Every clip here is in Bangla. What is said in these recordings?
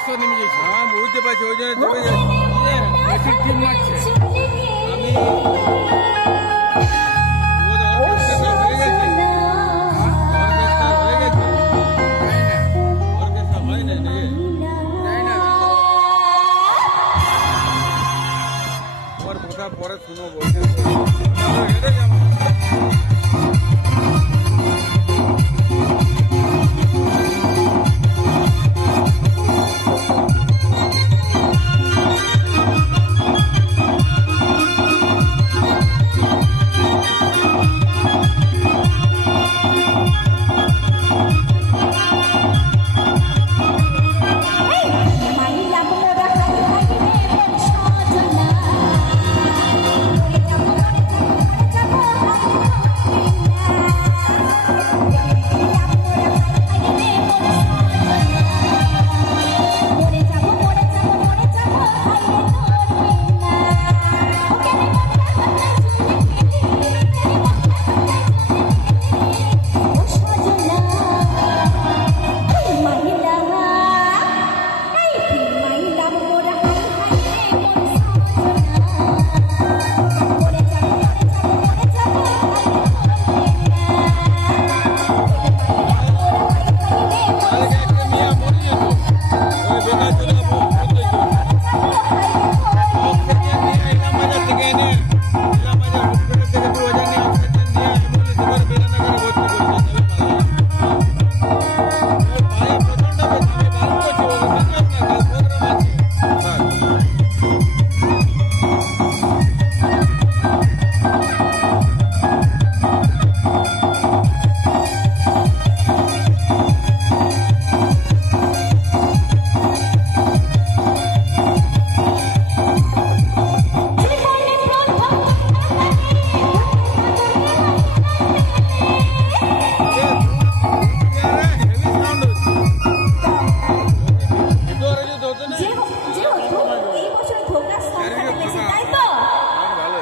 অবস্থা নেমে গেছে। হ্যাঁ বুঝতে পারছি, ওই জন্য চলে যাচ্ছি। মেশিন ঠিক মারছে। আমি অর্কেস্ট্রা হয়ে গেছে, অর্কেস্ট্রা হয়ে গেছে, তাই না? অর্কেস্ট্রা হয় না নাকি? তাই না? ওর কথা পরে শুনো বলতে হেঁটে যাবো।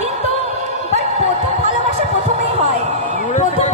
কিন্তু প্রথম ভালোবাসা প্রথমেই হয়। প্রথম